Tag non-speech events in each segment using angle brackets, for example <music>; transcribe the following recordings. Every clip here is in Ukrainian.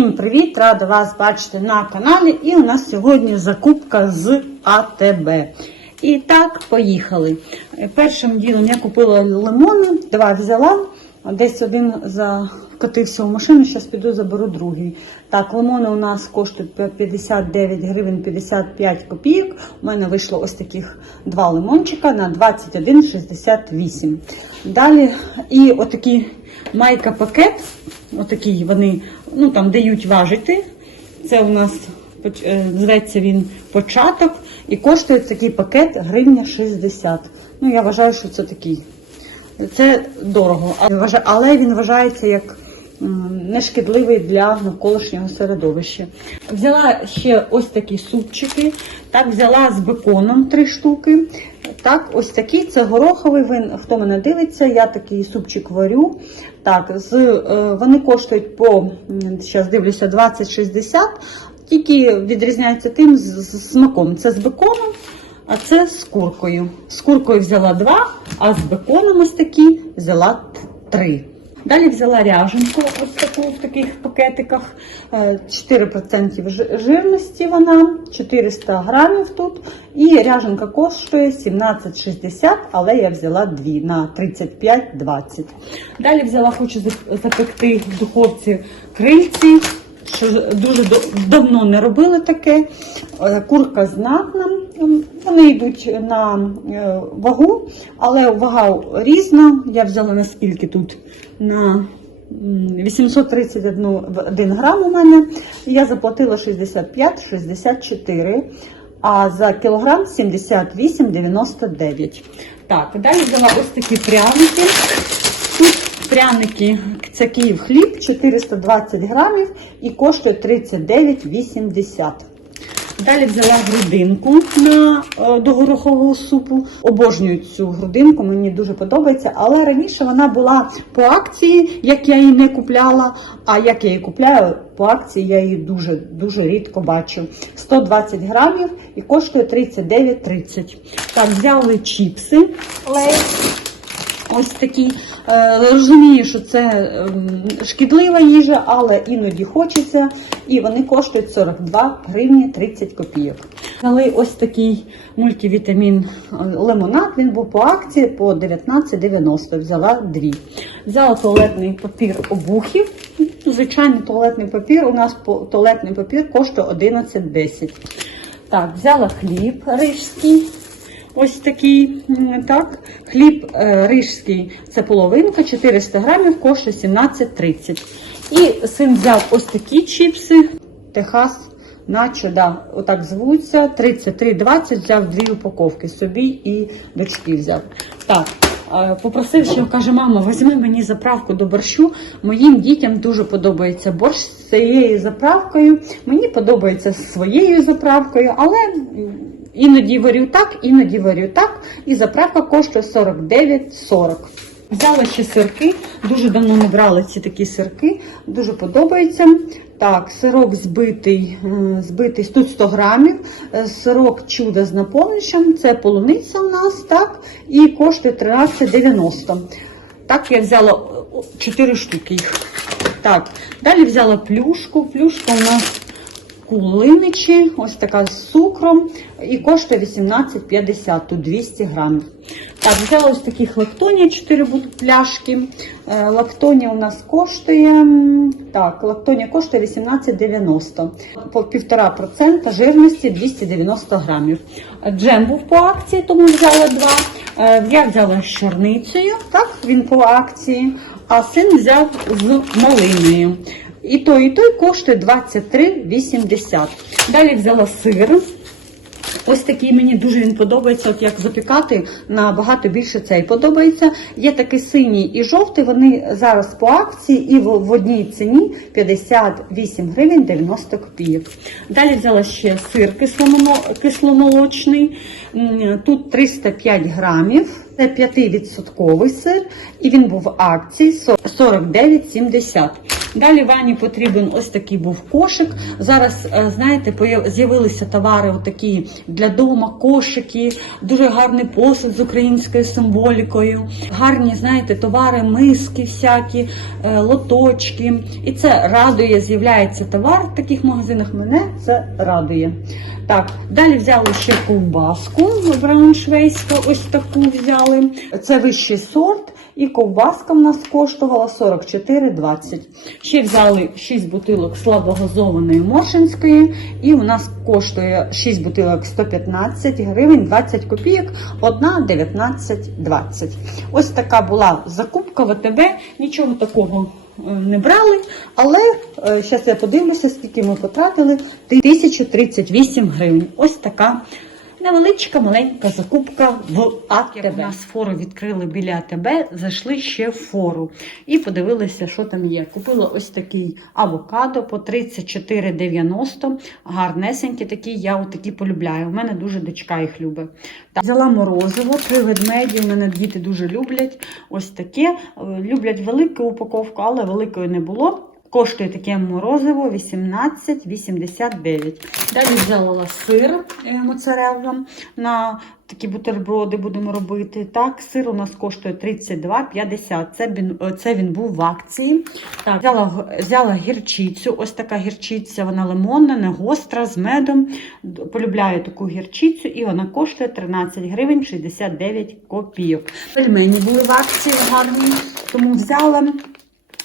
Всім привіт! Рада вас бачити на каналі. І у нас сьогодні закупка з АТБ. І так, поїхали. Першим ділом я купила лимони, два взяла. Десь один закотився в машину, зараз піду заберу другий. Так, лимони у нас коштують 59 гривень 55 копійок. У мене вийшло ось таких два лимончика на 21,68. Далі і отакий майка пакет. Отакий вони ну, там дають важити. Це у нас е, зветься він початок і коштує такий пакет гривня 60. Ну, я вважаю, що це такий. Це дорого, але він вважається як нешкідливий для навколишнього середовища. Взяла ще ось такі супчики. Так, взяла з беконом три штуки. Так, ось такий це гороховий. Ви, хто мене дивиться, я такий супчик варю. Так, з, е, вони коштують по зараз дивлюся 20-60, тільки відрізняються тим з, з смаком. Це з беконом. А це з куркою. З куркою взяла два, а з беконом ось такі взяла три. Далі взяла ряженку ось таку в таких пакетиках. Е, 4% жирності вона, 400 грамів тут. І ряженка коштує 17,60, але я взяла дві на 35,20. Далі взяла, хочу запекти в духовці крильці що дуже давно не робили таке. Е, Курка знатна. Вони йдуть на е, вагу, але вага різна. Я взяла наскільки тут на 831 грам у мене. Я заплатила 65-64, а за кілограм 78,99. Так, далі взяла ось такі пряники. Пряники, це Київ хліб, 420 грамів і коштує 39,80. Далі взяла грудинку на, е, до горохового супу. Обожнюю цю грудинку, мені дуже подобається. Але раніше вона була по акції, як я її не купляла. А як я її купляю по акції, я її дуже дуже рідко бачу. 120 грамів і коштує 39,30. Так, взяли чіпси. Лейс. Ось такі. Е, Розумію, що це ем, шкідлива їжа, але іноді хочеться. І вони коштують 42 гривні 30 копійок. Взяли ось такий мультивітамін е, лимонад. Він був по акції по 19,90. Взяла дві. Взяла туалетний папір обухів. Звичайний туалетний папір. У нас туалетний папір коштує 11,10. Так, взяла хліб рижський. Ось такий, так. Хліб е, рижський, це половинка, 400 грамів, коштує 17,30. І син взяв ось такі чіпси, Техас, наче, да, отак звуться, 33,20, взяв дві упаковки собі і дочки взяв. Так, е, попросив, що каже, мама, візьми мені заправку до борщу. Моїм дітям дуже подобається борщ з цією заправкою. Мені подобається з своєю заправкою, але іноді варю так, іноді варю так. І заправка коштує 49,40. Взяла ще сирки, дуже давно не брала ці такі сирки, дуже подобається. Так, сирок збитий, збитий тут 100 грамів, е, сирок чудо з наповнювачем, це полуниця у нас, так, і коштує 13,90. Так, я взяла 4 штуки їх. Так, далі взяла плюшку. Плюшка у нас кулиничі, ось така з цукром, і коштує 18,50, тут 200 грамів. Так, взяла ось таких лактонія 4 будуть пляшки. Е, Лактонія у нас коштує, так, лактонія коштує 18,90. По 1,5% жирності 290 грамів. Джем був по акції, тому взяла два. Е, Я взяла з чорницею, так, він по акції, а син взяв з малиною. І той, і той коштує 23,80. Далі взяла сир. Ось такий мені дуже він подобається, от як запікати, набагато більше цей подобається. Є такий синій і жовтий, вони зараз по акції і в, одній ціні 58 гривень 90 копійок. Далі взяла ще сир кисломолочний, тут 305 грамів. Це 5% сир, і він був в акції 49,70. Далі Вані потрібен ось такий був кошик. Зараз, е, знаєте, з'явилися товари такі для дома, кошики, дуже гарний посуд з українською символікою, гарні, знаєте, товари, миски всякі, е, лоточки. І це радує, з'являється товар в таких магазинах. Мене це радує. Так, далі взяли ще ковбаску брауншвейську, ось таку взяли. Це вищий сорт. І ковбаска в нас коштувала 44,20. Ще взяли 6 бутилок слабогазованої Моршинської, і у нас коштує 6 бутилок 115 гривень 20 копійок, одна 19,20. Ось така була закупка в АТБ, нічого такого е, не брали, але зараз я подивлюся, скільки ми потратили. 1038 гривень. Ось така Невеличка маленька закупка в АТБ. У нас фору відкрили біля АТБ, зайшли ще в фору і подивилися, що там є. Купила ось такий авокадо по 34,90. Гарнесенький такий, я отакі полюбляю. У мене дуже дочка їх любить. Так, взяла морозиво, три ведмеді. У мене діти дуже люблять. Ось таке. Е, Люблять велику упаковку, але великої не було. Коштує таке морозиво 18,89. Далі взяла сир е, моцарелла на такі бутерброди будемо робити. Так, сир у нас коштує 32,50. Це він, е, це він був в акції. Так, взяла, взяла гірчицю. Ось така гірчиця, вона лимонна, не гостра, з медом. Полюбляю таку гірчицю, і вона коштує 13 гривень 69 копійок. Пельмені були в акції гарні, тому взяла.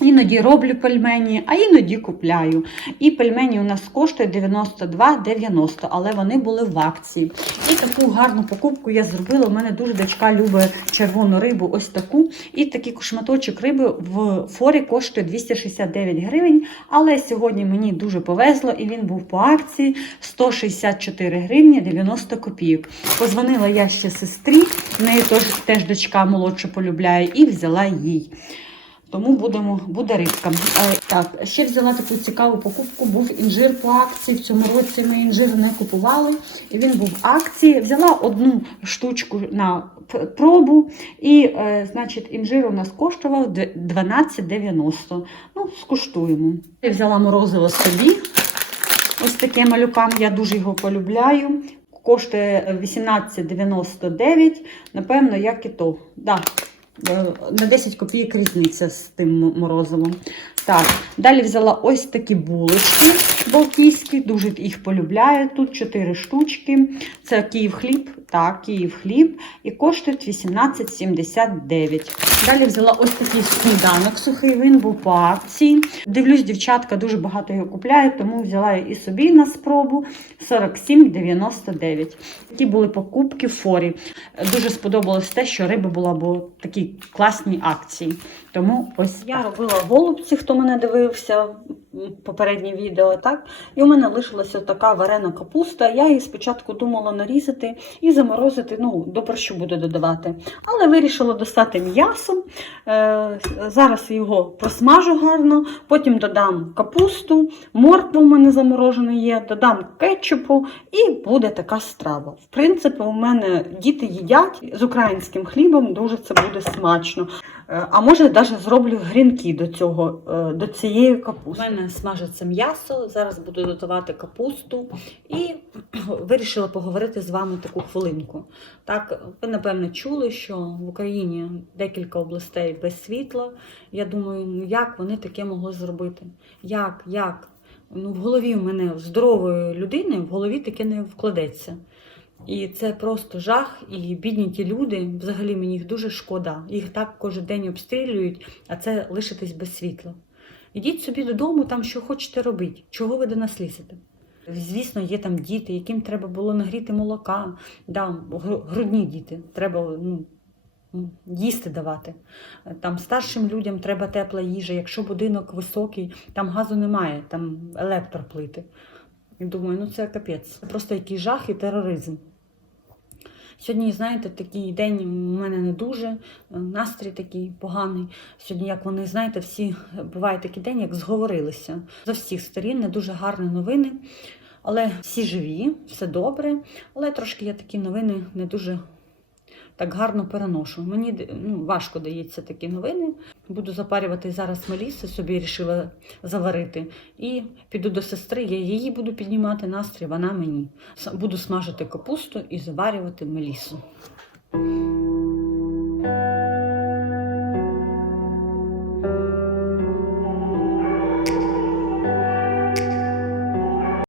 Іноді роблю пельмені, а іноді купляю. І пельмені у нас коштує 92,90, але вони були в акції. І таку гарну покупку я зробила. У мене дуже дочка любить червону рибу, ось таку. І такий шматочок риби в форі коштує 269 гривень. Але сьогодні мені дуже повезло, і він був по акції 164 гривні 90 копійок. Позвонила я ще сестрі, в неї теж, теж дочка молодша полюбляє, і взяла їй. Тому будемо, буде рибка. Е, так, ще взяла таку цікаву покупку. Був інжир по акції. В цьому році ми інжир не купували. Він був в акції. Взяла одну штучку на пробу. І, е, значить, інжир у нас коштував 12,90. Ну, скуштуємо. Я взяла морозиво собі. Ось таке малюкам. Я дуже його полюбляю. Коштує 18,99. Напевно, як і то. Да. Е, На 10 копійок різниця з тим морозивом. Так, далі взяла ось такі булочки балтійські, дуже їх полюбляю. Тут 4 штучки. Це Київ хліб, так, Київ хліб, і коштують 18,79. Далі взяла ось такий сніданок сухий, він був по акції. Дивлюсь, дівчатка дуже багато його купляють, тому взяла і собі на спробу 47,99. Такі були покупки в форі. Дуже сподобалось те, що риба була бо такі класні акції. Тому ось я робила голубці, хто мене дивився попереднє відео, так? І у мене лишилася така варена капуста. Я її спочатку думала нарізати і заморозити, ну, до борщу буду додавати. Але вирішила достати м'ясо. Е, зараз його просмажу гарно, потім додам капусту, моркву в мене заморожена є, додам кетчупу і буде така страва. В принципі, у мене діти їдять з українським хлібом, дуже це буде смачно. Е, А може, навіть зроблю грінки до цього, е, до цієї капусти. У мене смажиться м'ясо, зараз буду готувати капусту і <clears throat> вирішила поговорити з вами таку хвилинку. Так, ви напевно чули, що в Україні декілька областей без світла. Я думаю, ну як вони таке могли зробити? Як? Як? Ну, в голові в мене в здорової людини в голові таке не вкладеться. І це просто жах, і бідні ті люди, взагалі мені їх дуже шкода. Їх так кожен день обстрілюють, а це лишитись без світла. Ідіть собі додому, там що хочете робити, чого ви до нас лізете. Звісно, є там діти, яким треба було нагріти молока, да, грудні діти, треба ну, їсти давати. Там старшим людям треба тепла їжа. Якщо будинок високий, там газу немає, там електроплити. Думаю, ну це капець. Просто який жах і тероризм. Сьогодні, знаєте, такий день у мене не дуже, е, настрій такий поганий. Сьогодні, як вони, знаєте, всі буває такий день, як зговорилися. За всіх сторін не дуже гарні новини. Але всі живі, все добре. Але трошки я такі новини не дуже так гарно переношу. Мені ну, важко дається такі новини. Буду запарювати зараз меліси, собі вирішила заварити. І піду до сестри, я її буду піднімати настрій, вона мені. Буду смажити капусту і заварювати мелісу.